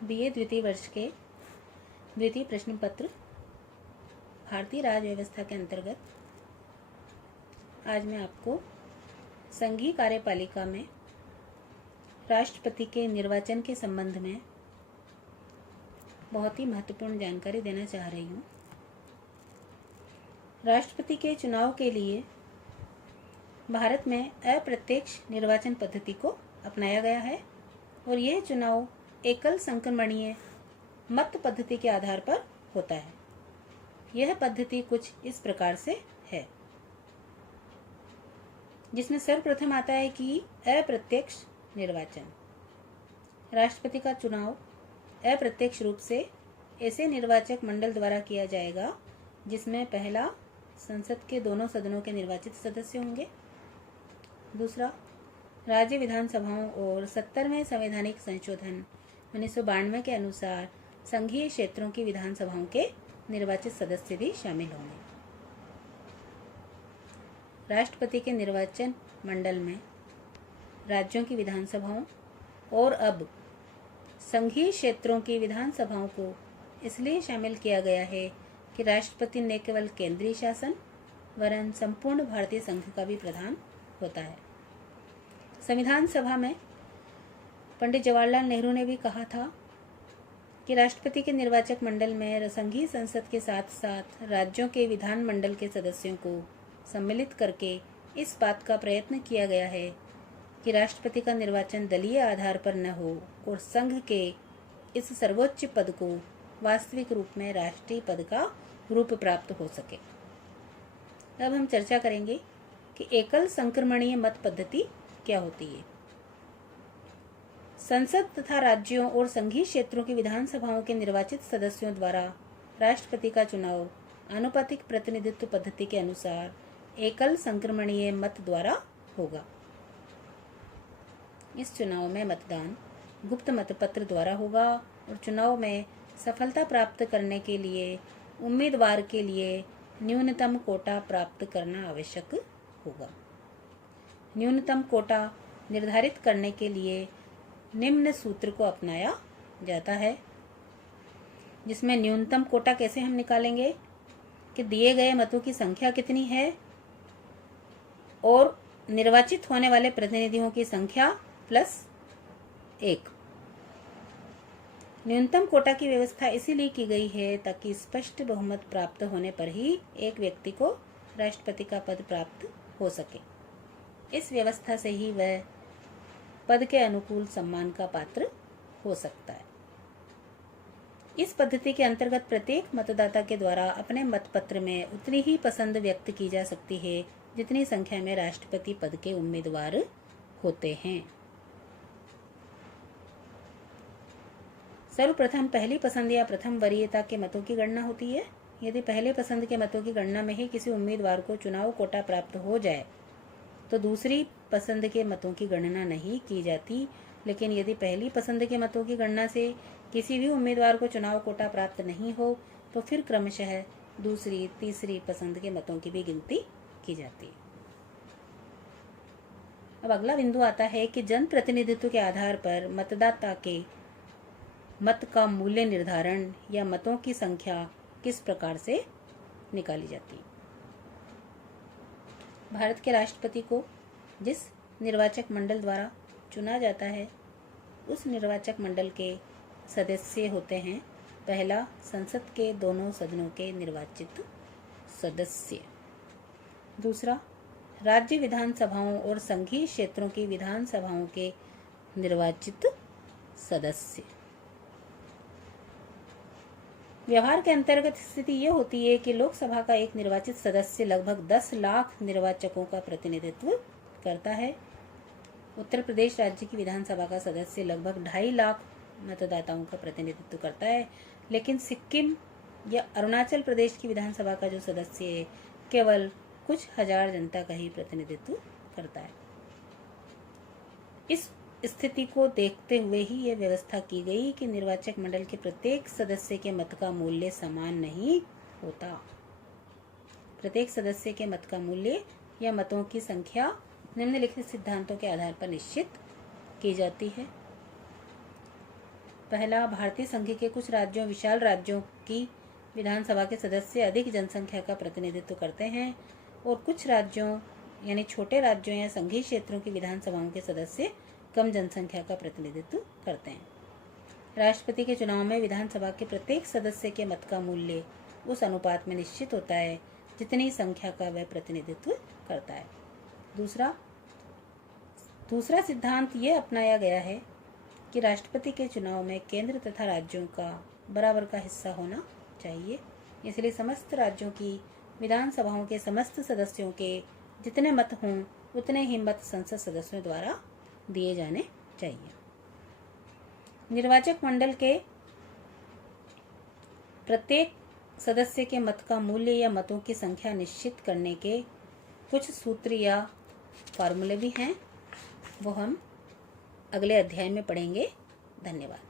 BA द्वितीय वर्ष के द्वितीय प्रश्न पत्र भारतीय राज्य व्यवस्था के अंतर्गत आज मैं आपको संघीय कार्यपालिका में राष्ट्रपति के निर्वाचन के संबंध में बहुत ही महत्वपूर्ण जानकारी देना चाह रही हूँ। राष्ट्रपति के चुनाव के लिए भारत में अप्रत्यक्ष निर्वाचन पद्धति को अपनाया गया है और यह चुनाव एकल संक्रमणीय मत पद्धति के आधार पर होता है। यह पद्धति कुछ इस प्रकार से है, जिसमें सर्वप्रथम आता है कि अप्रत्यक्ष निर्वाचन। राष्ट्रपति का चुनाव अप्रत्यक्ष रूप से ऐसे निर्वाचक मंडल द्वारा किया जाएगा जिसमें पहला संसद के दोनों सदनों के निर्वाचित सदस्य होंगे, दूसरा राज्य विधानसभाओं और 70वें संवैधानिक संशोधन 1992 के अनुसार संघीय क्षेत्रों की विधानसभाओं के निर्वाचित सदस्य भी शामिल होंगे। राष्ट्रपति के निर्वाचन मंडल में राज्यों की विधानसभाओं और अब संघीय क्षेत्रों की विधानसभाओं को इसलिए शामिल किया गया है कि राष्ट्रपति न केवल केंद्रीय शासन वरन संपूर्ण भारतीय संघ का भी प्रधान होता है। संविधान सभा में पंडित जवाहरलाल नेहरू ने भी कहा था कि राष्ट्रपति के निर्वाचक मंडल में संघीय संसद के साथ साथ राज्यों के विधान मंडल के सदस्यों को सम्मिलित करके इस बात का प्रयत्न किया गया है कि राष्ट्रपति का निर्वाचन दलीय आधार पर न हो और संघ के इस सर्वोच्च पद को वास्तविक रूप में राष्ट्रीय पद का रूप प्राप्त हो सके। अब हम चर्चा करेंगे कि एकल संक्रमणीय मत पद्धति क्या होती है। संसद तथा राज्यों और संघीय क्षेत्रों की विधानसभाओं के निर्वाचित सदस्यों द्वारा राष्ट्रपति का चुनाव आनुपातिक प्रतिनिधित्व पद्धति के अनुसार एकल संक्रमणीय मत द्वारा होगा। इस चुनाव में मतदान गुप्त मतपत्र द्वारा होगा और चुनाव में सफलता प्राप्त करने के लिए उम्मीदवार के लिए न्यूनतम कोटा प्राप्त करना आवश्यक होगा। न्यूनतम कोटा निर्धारित करने के लिए निम्न सूत्र को अपनाया जाता है, जिसमें न्यूनतम कोटा कैसे हम निकालेंगे कि दिए गए मतों की संख्या कितनी है और निर्वाचित होने वाले प्रतिनिधियों की संख्या प्लस 1। न्यूनतम कोटा की व्यवस्था इसीलिए की गई है ताकि स्पष्ट बहुमत प्राप्त होने पर ही एक व्यक्ति को राष्ट्रपति का पद प्राप्त हो सके। इस व्यवस्था से ही वह पद के अनुकूल सम्मान का पात्र हो सकता है। इस पद्धति के अंतर्गत प्रत्येक मतदाता के द्वारा अपने मतपत्र में उतनी ही पसंद व्यक्त की जा सकती है जितनी संख्या में राष्ट्रपति पद के उम्मीदवार होते हैं। सर्वप्रथम पहली पसंद या प्रथम वरीयता के मतों की गणना होती है। यदि पहले पसंद के मतों की गणना में ही किसी उम्मीदवार को चुनाव कोटा प्राप्त हो जाए तो दूसरी पसंद के मतों की गणना नहीं की जाती, लेकिन यदि पहली पसंद के मतों की गणना से किसी भी उम्मीदवार को चुनाव कोटा प्राप्त नहीं हो तो फिर क्रमशः दूसरी तीसरी पसंद के मतों की भी गिनती की जाती है। अब अगला बिंदु आता है कि जनप्रतिनिधित्व के आधार पर मतदाता के मत का मूल्य निर्धारण या मतों की संख्या किस प्रकार से निकाली जाती है। भारत के राष्ट्रपति को जिस निर्वाचक मंडल द्वारा चुना जाता है उस निर्वाचक मंडल के सदस्य होते हैं, पहला संसद के दोनों सदनों के निर्वाचित सदस्य, दूसरा राज्य विधानसभाओं और संघीय क्षेत्रों की विधानसभाओं के निर्वाचित सदस्य। व्यवहार के अंतर्गत स्थिति यह होती है कि लोकसभा का एक निर्वाचित सदस्य लगभग 10 लाख निर्वाचकों का प्रतिनिधित्व करता है। उत्तर प्रदेश राज्य की विधानसभा का सदस्य लगभग 2.5 लाख मतदाताओं का प्रतिनिधित्व करता है, लेकिन सिक्किम या अरुणाचल प्रदेश की विधानसभा का जो सदस्य है केवल कुछ हजार जनता का ही प्रतिनिधित्व करता है। इस स्थिति को देखते हुए ही यह व्यवस्था की गई कि निर्वाचक मंडल के प्रत्येक सदस्य के मत का मूल्य समान नहीं होता। प्रत्येक सदस्य के मत का मूल्य या मतों की संख्या निम्नलिखित सिद्धांतों के आधार पर निश्चित की जाती है। पहला, भारतीय संघ के कुछ राज्यों, विशाल राज्यों की विधानसभा के सदस्य अधिक जनसंख्या का प्रतिनिधित्व करते हैं और कुछ राज्यों यानी छोटे राज्यों या संघीय क्षेत्रों की विधानसभाओं के सदस्य कम जनसंख्या का प्रतिनिधित्व करते हैं। राष्ट्रपति के चुनाव में विधानसभा के प्रत्येक सदस्य के मत का मूल्य उस अनुपात में निश्चित होता है जितनी संख्या का वह प्रतिनिधित्व करता है। दूसरा सिद्धांत यह अपनाया गया है कि राष्ट्रपति के चुनाव में केंद्र तथा राज्यों का बराबर का हिस्सा होना चाहिए, इसलिए समस्त राज्यों की विधानसभाओं के समस्त सदस्यों के जितने मत हों उतने ही मत संसद सदस्यों द्वारा दिए जाने चाहिए। निर्वाचक मंडल के प्रत्येक सदस्य के मत का मूल्य या मतों की संख्या निश्चित करने के कुछ सूत्र या फार्मूले भी हैं, वो हम अगले अध्याय में पढ़ेंगे। धन्यवाद।